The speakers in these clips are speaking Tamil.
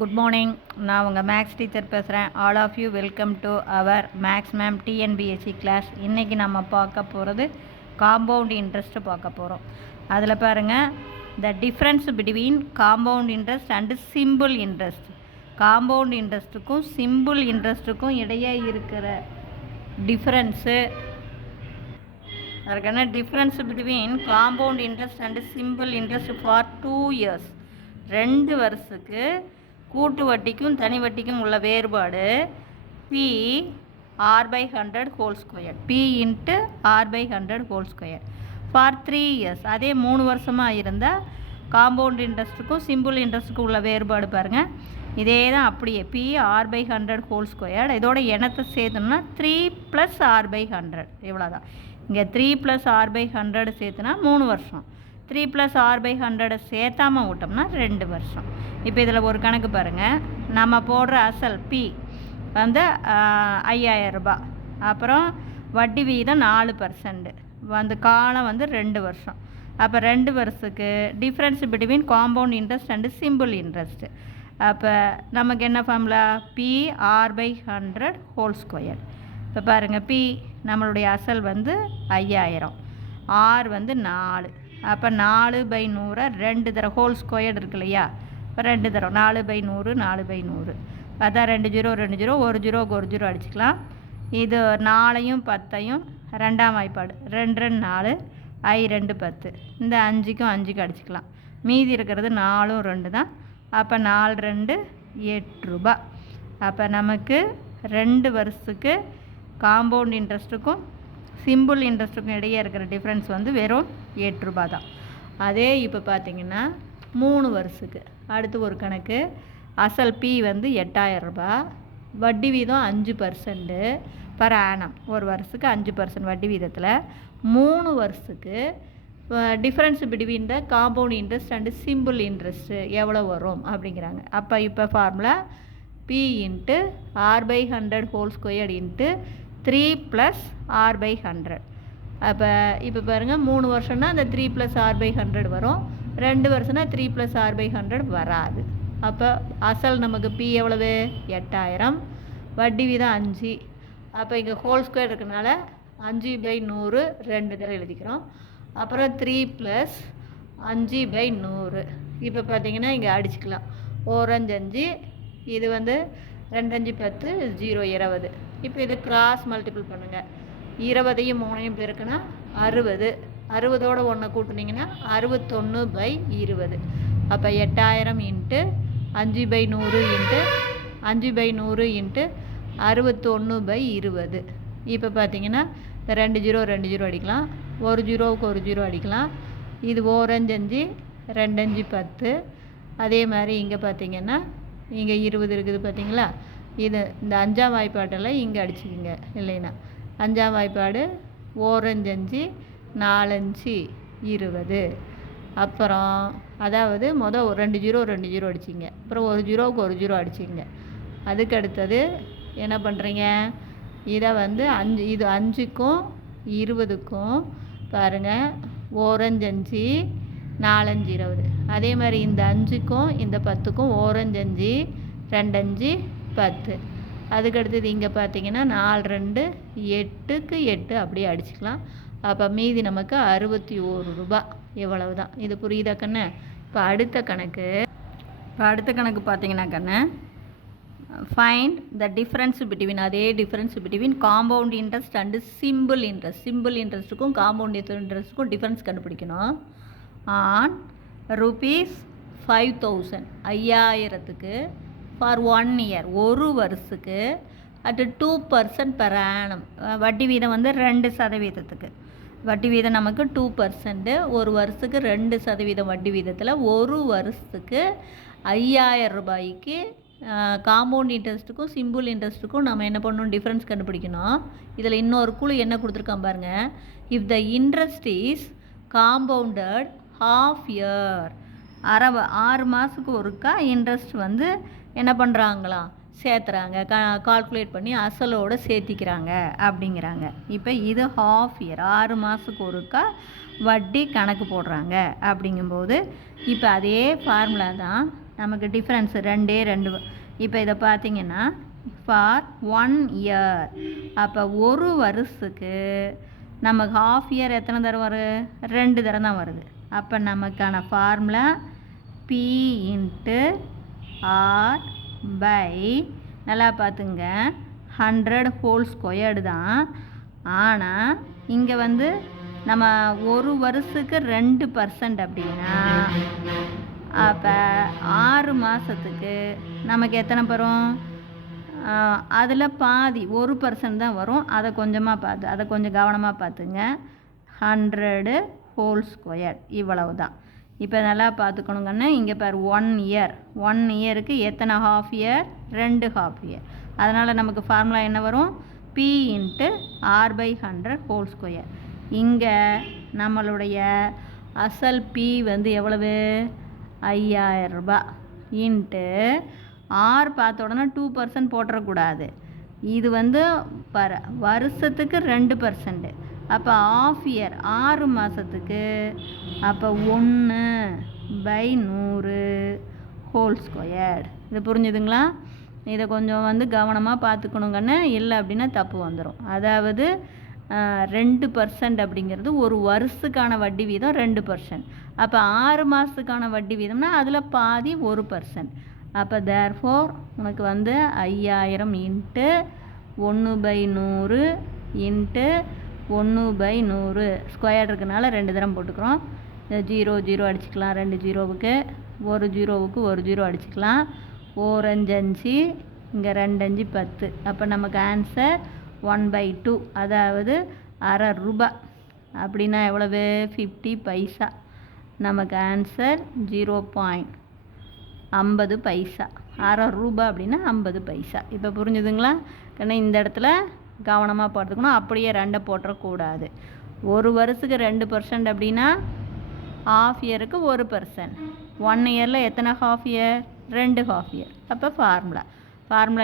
Good morning. நான் உங்கள் மேக்ஸ் டீச்சர் பேசுகிறேன். All of you welcome to our maths ma'am TNPSC class. இன்றைக்கி நம்ம பார்க்க போகிறது காம்பவுண்ட் இன்ட்ரெஸ்ட்டு பார்க்க போகிறோம். அதில் பாருங்கள், the difference between compound interest and simple interest. Compound இன்ட்ரெஸ்ட்டுக்கும் சிம்பிள் இன்ட்ரெஸ்ட்டுக்கும் இடையே இருக்கிற டிஃப்ரென்ஸு அதுக்கான difference between compound interest and simple interest for 2 years. 2 வருஷத்துக்கு கூட்டு வட்டிக்கும் தனி வட்டிக்கும் உள்ள வேறுபாடு P R by 100 whole square, P into R by 100 whole square for 3 years. அதே 3 வருஷமாக இருந்தால் காம்பவுண்ட் இன்ட்ரெஸ்ட்டுக்கும் சிம்பிள் இன்ட்ரெஸ்ட்டுக்கும் உள்ள வேறுபாடு பாருங்கள், இதே தான் அப்படியே P R by 100 whole square. இதோட எண்ணத்தை சேர்த்தோம்னா 3 + ஆர் பை 100 இவ்வளோதான். இங்கே 3 + ஆர் பை 100 சேர்த்துனா 3 வருஷம், 3 + ஆர் பை 100 சேர்த்தாமல் விட்டோம்னா 2 வருஷம். இப்போ இதில் ஒரு கணக்கு பாருங்கள், நம்ம போடுற அசல் பி வந்து 5000 ரூபாய், அப்புறம் வட்டி வீதம் 4%, அந்த காலம் வந்து 2 வருஷம். அப்போ 2 வருஷத்துக்கு difference between compound interest and simple interest. அப்போ நமக்கு என்ன formula, P R by 100 whole square. இப்போ பாருங்கள், பி நம்மளுடைய அசல் வந்து 5000, ஆர் வந்து 4, அப்போ 4/100 2 தடவை ஹோல் ஸ்கொயர் இருக்கு இல்லையா, இப்போ 2 தடவை 4/100 4/100 பார்த்தா 2 0 2 0 1 0க்கு 1 0 அடிச்சுக்கலாம். இது 4ஐயும் 10ஐயும் 2ஆம் வாய்ப்பாடு 2 2 4 I 2 10, இந்த 5க்கும் 5க்கு அடிச்சுக்கலாம். மீதி இருக்கிறது 4 2 தான். அப்போ 4 2 8 ரூபாய். அப்போ நமக்கு 2 வருஷத்துக்கு காம்பவுண்ட் இன்ட்ரெஸ்ட்டுக்கும் சிம்பிள் இன்ட்ரெஸ்ட்டுக்கும் இடையே இருக்கிற டிஃப்ரென்ஸ் வந்து வெறும் 8 ரூபாய் தான். அதே இப்போ பார்த்திங்கன்னா 3 வருஷத்துக்கு அடுத்து ஒரு கணக்கு, அசல் பி வந்து 8000 ரூபாய், வட்டி வீதம் 5% பர் ஆனம், ஒரு வருஷத்துக்கு 5% வட்டி வீதத்தில் 3 வருஷத்துக்கு difference between the compound interest and simple interest எவ்வளோ வரும் அப்படிங்கிறாங்க. அப்போ இப்போ formula P into R by 100 whole square into 3 + R by 100. அப்போ இப்போ பாருங்கள், 3 வருஷம்னா அந்த 3 + ஆர் பை 100 வரும், 2 வருஷம்னா 3 + ஆர் பை 100 வராது. அப்போ அசல் நமக்கு பி எவ்வளவு 8000, வட்டி வீதம் 5, அப்போ இங்கே ஹோல் ஸ்கொயர் இருக்கனால 5/100 2 தடவை எழுதிக்கிறோம். அப்புறம் 3 + 5/100. இப்போ பார்த்தீங்கன்னா இங்கே அடிச்சுக்கலாம், 1 5 5, இது வந்து 2 5 10 0 20. இப்போ இது கிராஸ் மல்டிபிள் பண்ணுங்கள், 20ஐயும் 3ஐயும் பெருக்குன்னா 60, 60ஓட 1 கூட்டினீங்கன்னா 61/20. அப்போ 8000 இன்ட்டு 5/100 இன்ட்டு 5/100 இன்ட்டு 61/20. இப்போ பார்த்தீங்கன்னா இந்த 2 0 2 0 அடிக்கலாம், 1 0க்கு 1 0 அடிக்கலாம். இது 1 5 5 2 5 10. அதே மாதிரி இங்கே பார்த்தீங்கன்னா இங்கே 20 இருக்குது பார்த்தீங்களா, இது இந்த 5ஆம் வாய்ப்பாட்டெல்லாம் இங்கே அடிச்சுக்கிங்க இல்லைன்னா. 5ஆம் வாய்ப்பாடு 1 5 5 4 5 20. அப்புறம் அதாவது மொதல் 2 0 2 0 அடிச்சிங்க, அப்புறம் 1 0க்கு 1 0 அடிச்சிங்க. அதுக்கு அடுத்தது என்ன பண்ணுறீங்க, இதை வந்து 5, இது 5க்கும் 20க்கும் பாருங்கள் 1 5 5 4 5 20. அதே மாதிரி இந்த 5க்கும் இந்த 10க்கும் 1 5 5 2 5 10. அதுக்கடுத்தது இங்கே பார்த்தீங்கன்னா 4 2 8க்கு 8 அப்படியே அடிச்சுக்கலாம். அப்போ மீதி நமக்கு 61 ரூபாய், எவ்வளவு தான். இது புரியுதா கண்ணு? இப்போ அடுத்த கணக்கு பார்த்தீங்கன்னா கண்ணு, ஃபைண்ட் த டிஃப்ரென்ஸ் பிட்வீன், அதே difference between compound interest and simple interest. Simple இன்ட்ரெஸ்ட்டுக்கும் காம்பவுண்ட் இன்ட்ரெஸ்ட்டுக்கும் டிஃப்ரென்ஸ் கண்டுபிடிக்கணும். ஆன் ருபீஸ் 5000, 5000க்கு ஃபார் 1 year, ஒரு வருஷத்துக்கு அட் 2% பெர் ஆனம், வட்டி வீதம் வந்து 2%. வட்டி வீதம் நமக்கு 2%, ஒரு வருஷத்துக்கு 2% வட்டி வீதத்தில் ஒரு வருஷத்துக்கு 5000 ரூபாய்க்கு காம்பவுண்ட் இன்ட்ரெஸ்ட்டுக்கும் சிம்பிள் இன்ட்ரெஸ்ட்டுக்கும் நம்ம என்ன பண்ணணும், டிஃப்ரென்ஸ் கண்டுபிடிக்கணும். இதில் இன்னொரு குழு என்ன கொடுத்துருக்கான் பாருங்கள், if the interest is compounded half year, 6 மாதத்துக்கு ஒருக்கா இன்ட்ரெஸ்ட் வந்து என்ன பண்ணுறாங்களாம், சேர்த்துறாங்க, கால்குலேட் பண்ணி அசலோடு சேர்த்திக்கிறாங்க அப்படிங்கிறாங்க. இப்போ இது half year, 6 மாதத்துக்கு ஒருக்கா வட்டி கணக்கு போடுறாங்க. அப்படிங்கும்போது இப்போ அதே ஃபார்முலா தான் நமக்கு டிஃப்ரென்ஸு ரெண்டே ரெண்டு. இப்போ இதை பார்த்தீங்கன்னா ஃபார் 1 இயர், அப்போ ஒரு வருஷத்துக்கு நமக்கு ஹாஃப் இயர் எத்தனை தடவை வரும்? 2 தடவை தான் வருது. அப்போ நமக்கான formula P into R by, நல்லா பார்த்துங்க, 100 ஹோல் ஸ்கொயர்டு தான். ஆனால் இங்கே வந்து நம்ம ஒரு வருஷத்துக்கு 2% அப்படின்னா அப்போ 6 மாதத்துக்கு நமக்கு எத்தனை வரும்? அதில் பாதி 1% தான் வரும். அதை கொஞ்சம் கவனமாக பார்த்துங்க. 100 ஹோல் ஸ்கொயர் இவ்வளவு தான். இப்போ நல்லா பார்த்துக்கணுங்கன்னு, இங்கே பாரு 1 இயர், 1 இயருக்கு எத்தனை ஹாஃப் இயர்? 2 half year. அதனால் நமக்கு ஃபார்முலா என்ன வரும்? P into R by 100 whole square. இங்கே நம்மளுடைய அசல் P வந்து எவ்வளவு? 5000 ரூபாய் இன்ட்டு ஆர் பார்த்த உடனே 2% போட்டுறக்கூடாது. இது வந்து வருஷத்துக்கு 2%. அப்போ ஆஃப் இயர் 6 மாதத்துக்கு, அப்போ 1/100 ஹோல் ஸ்கொயர். இது புரிஞ்சுதுங்களா? இதை கொஞ்சம் வந்து கவனமாக பார்த்துக்கணுங்கன்னு, இல்லை அப்படின்னா தப்பு வந்துடும். அதாவது 2% அப்படிங்கிறது ஒரு வருஷத்துக்கான வட்டி வீதம் 2%. அப்போ 6 மாதத்துக்கான வட்டி வீதம்னா அதில் பாதி 1%. அப்போ தேர்ஃபோர் உனக்கு வந்து 5000 இன்ட்டு 1/100 இன்ட்டு 1/100 ஸ்கொயர் இருக்கனால 2 தரம் போட்டுக்கிறோம். 0 0 அடிச்சுக்கலாம், 2 ஜீரோவுக்கு, 1 ஜீரோவுக்கு 1 ஜீரோ அடிச்சுக்கலாம். 4 5 5, இங்கே 2 5 10. அப்போ நமக்கு ஆன்சர் 1/2, அதாவது அரை ரூபாய். அப்படின்னா எவ்வளவு? 50 பைசா. நமக்கு ஆன்சர் 0.50 பைசா. அரை ரூபாய் அப்படின்னா 50 பைசா. இப்போ புரிஞ்சுதுங்களா? ஏன்னா இந்த இடத்துல கவனமாக பார்த்துக்கணும். அப்படியே 2 போட்டுறக்கூடாது. ஒரு வருஷத்துக்கு 2% அப்படின்னா ஹாஃப் இயருக்கு 1%. 1 இயரில் எத்தனை ஹாஃப் இயர்? 2 half year. அப்போ ஃபார்முலா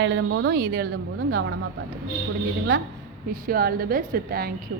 எழுதும்போதும் இது எழுதும்போதும் கவனமாக பார்த்துக்கணும். புரிஞ்சுதுங்களா? Wish you all the best. Thank you.